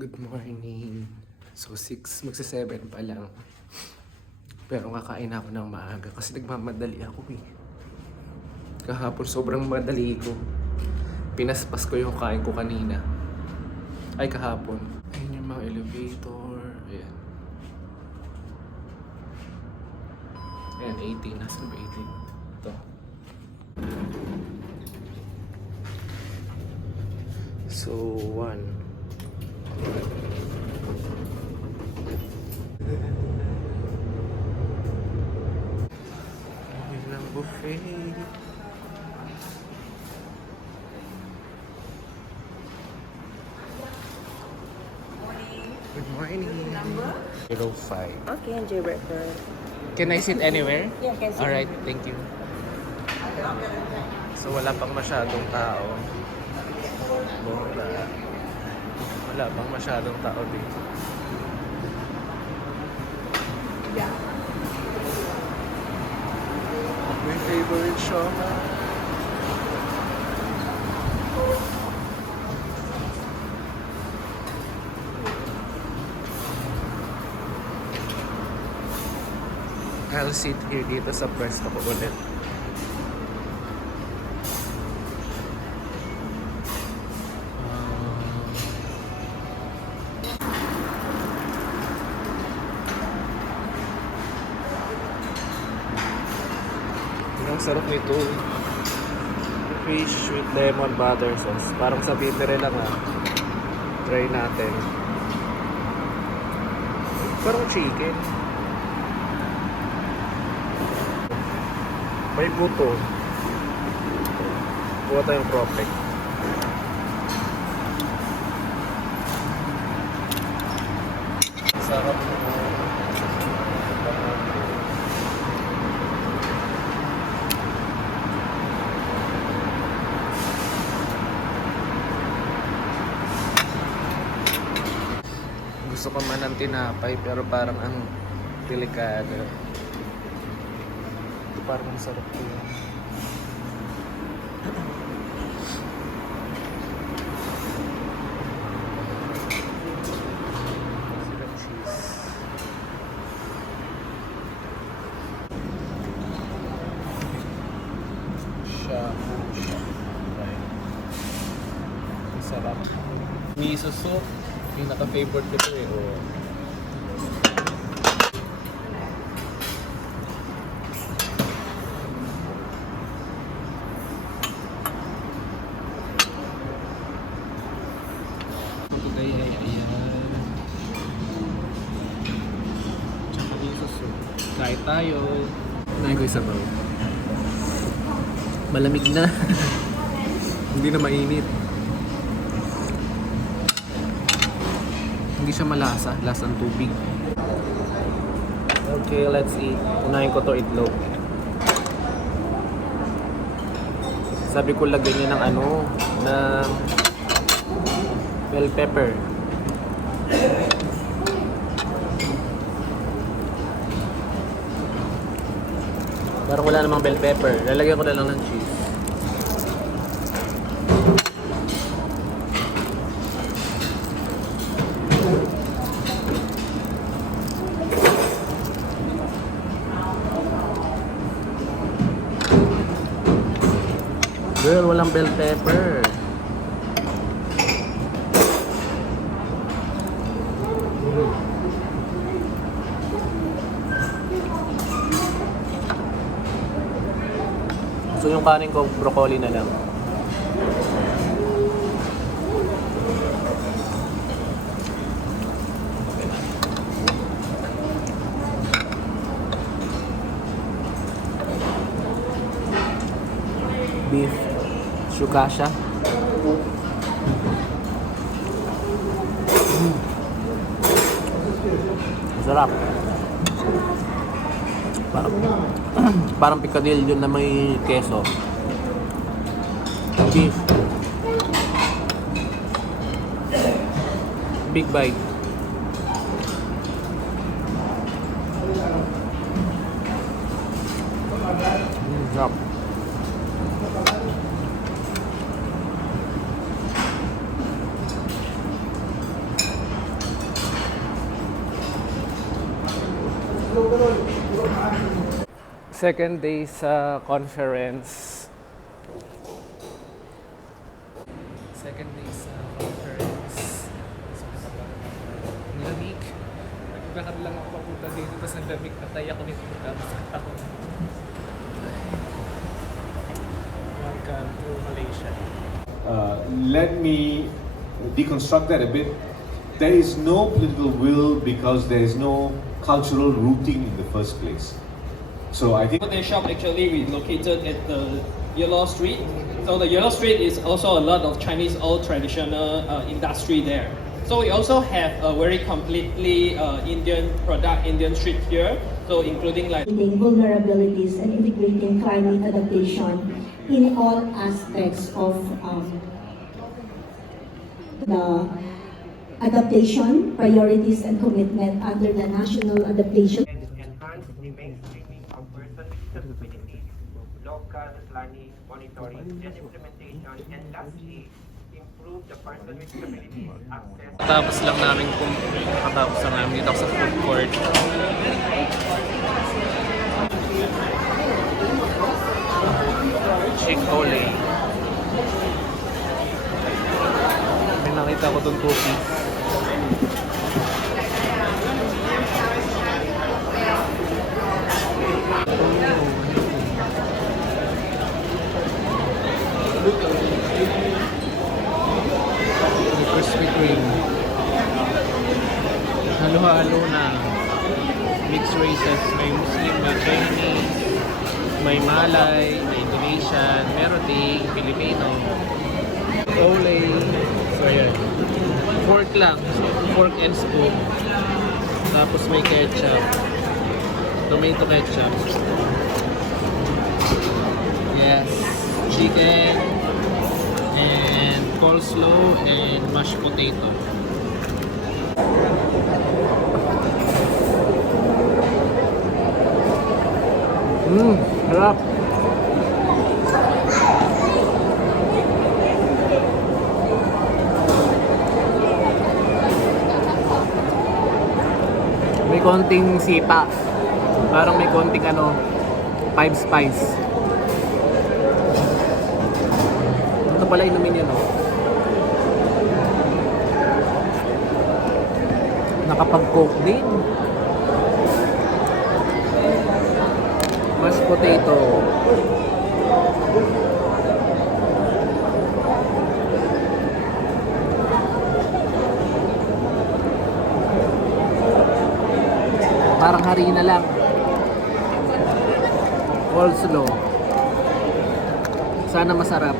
Good morning. So 6, magsa-7 pa lang. Pero kakain ako ng maaga kasi nagmamadali ako eh. Kahapon sobrang madali ko. Pinaspas ko yung kain ko kanina. Ay kahapon. Ayun yung mga elevator. Ayan. Ayan, 18. Nasaan ba 18? Ito. So, 1. Ng buffet. Good morning. Number? 05. Okay, enjoy breakfast. Can I sit anywhere? Yeah, can sit. Alright, thank you. So wala pang masyadong tao. Bongga. Wala pang masyadong tao dito. Yeah. My favorite shop. I'll sit here dito sa pwesto ko ulit. Ang sarap nito. Fish with lemon butter sauce. Parang sa bitere lang ah. Try natin. Parang chicken. May buto. Kuha tayong propek. Sarap mo. Gusto ko man ng tinapay pero parang ang delikado. Ito parang ang sarap ko yan. Sirap cheese. Shabu. Right. Ang sarap. Miso soup. Pinaka-favorite ko ito eh. Oh. Today ay ayan. Tsaka miso soup. Kahit tayo. Kunain ko isa ba? Malamig na. Hindi na mainit. Hindi siya malasa. Lasang tubig. Okay, let's eat. Unahin ko to itlog. Sabi ko lagyan niya ng ano, ng bell pepper. Parang wala namang bell pepper. Lalagyan ko na lang ng cheese. Girl, walang bell pepper. So yung kanin ko, broccoli na lang. Beef Shukasha. Sarap. Parang picadillo na may keso. Beef. Big bite. Sarap. Second day sa conference. Second day sa conference. Ang lamig. Naglakad lang ako papunta dito, tapos ang lamig. Patay ako nito. Tapos ako. Welcome to Malaysia. Let me deconstruct that a bit. There is no political will because there is no cultural rooting in the first place. So I think The shop actually we located at the Yellow Street. So the Yellow Street is also a lot of Chinese old traditional industry there. So we also have a very completely Indian product, Indian street here. So including like Integrating vulnerabilities and integrating climate adaptation in all aspects of the adaptation, priorities, and commitment under the National Adaptation enhance the mainstreaming of person with disabilities, local planning, monitoring, and implementation, and lastly, improve the person with disabilities access. Tapos lang namin nakatapos lang namin dito sa food court. Chick-fil-A. May nakita ko doon cookies. May Krispy Kreme. Halo-halo na. Mixed races. May Muslim, may Chinese, may Malay, may Indonesian, meron ding Filipino. Ole. So yan. Fork lang. Fork and spoon. Tapos may ketchup. Tomato ketchup. Yes. Chicken. And coleslaw and mashed potato. Harap. May konting sipa. Parang may konting five spice. Ito pala inumin yun, Nakapag-coke din. Mashed potato. Parang harina lang. Coleslaw. Sana masarap.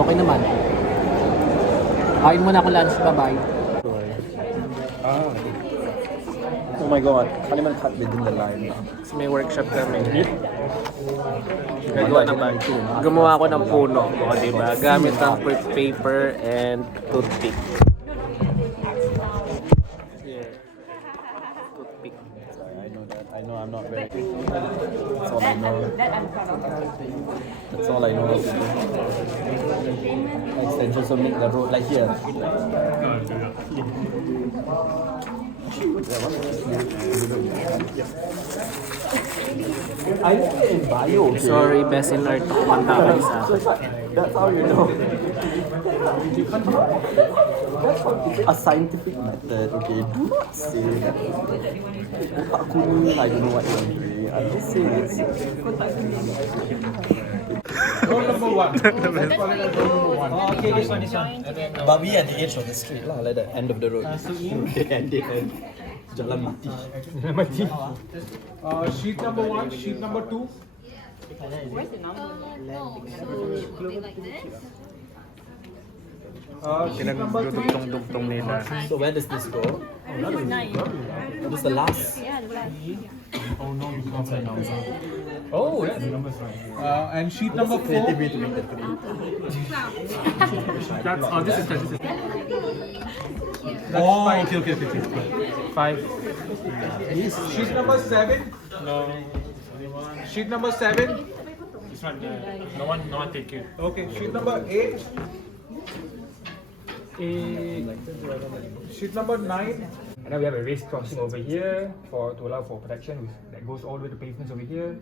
Okay naman. Kain muna ako lunch, bye-bye. Oh my god, can't even cut within the line. Kasi may workshop kami. Gagawa naman. Gumawa ako ng puno. O, diba? Gamit ng paper and toothpick. Here. Toothpick. I know that. I know I'm not very good. That's all I know. That's all I know how to do. Extensions will make the road like here. I did in bio. Okay? Sorry, best in art. Kumanta kayo sa So it's like, that's how you know. That's how it's a scientific method. Okay, do not say that. Otak kuning, I don't know what you're doing. I just say it's. roll number one. Oh, okay, this one. But we at the edge of the street lah, like the end of the road. End. Jalan mati. Sheet number one, sheet number two. pinagdudugtong-dugtong nila. So where does this go? This is the last. Oh, yes. And sheet number four. To make the three. Oh, okay. 5. Sheet number 7. No. Sheet number 7. It's right there. No one take it. Okay, sheet number 8. Sheet number 9. And then we have a raised crossing over here to allow for protection that goes all the way to pavements over here.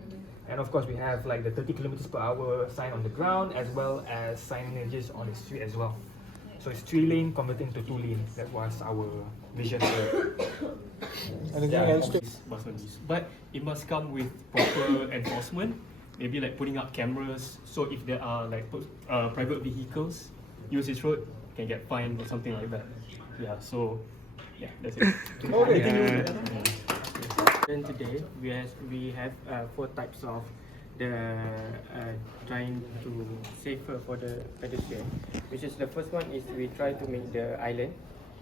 And of course we have like the 30 kilometers per hour sign on the ground as well as signages on the street as well. So it's 3 lane converting to 2 lane. That was our vision. Anything else to But it must come with proper enforcement. Maybe like putting up cameras. So if there are like private vehicles use this road, can get fined or something like that. Yeah. So yeah, that's it. Okay. And today we have 4 types of the trying to safer for the pedestrian, which is the first one is we try to make the island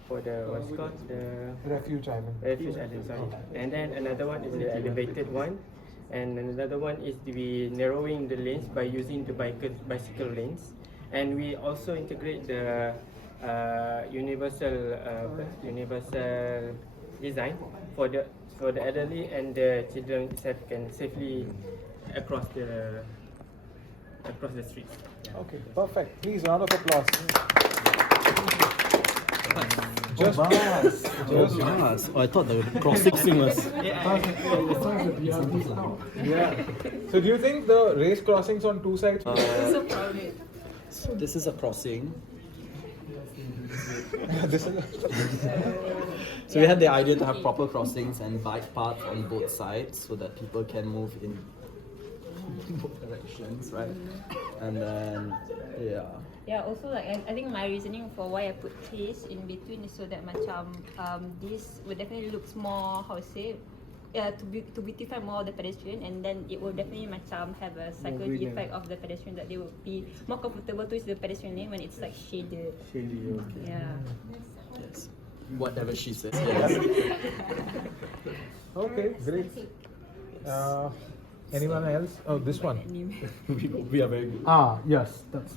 for the what's called the Refuge Island. refuge island, sorry. And then another one is the elevated one, and another one is we narrowing the lanes by using the bicycle lanes, and we also integrate the universal design for the elderly and the children itself can safely across the streets. Okay, perfect. Please, round of applause. Just, Oh, I thought the crossing thing was. Yeah. So do you think the raised crossings on 2 sides? So this is a crossing. This is So we had the idea to have proper crossings and bike paths on both sides so that people can move in both directions, right? And then, yeah. Yeah, also like I think my reasoning for why I put trees in between is so that macam this will definitely looks more, how to say, to beautify more the pedestrian, and then it will definitely macam have a psychology effect of the pedestrian that they will be more comfortable to use the pedestrian lane when it's like shaded. Yeah. Yes. Whatever she says. Yes. okay, great. Anyone else? Oh, this one. we are very good. Yes, that's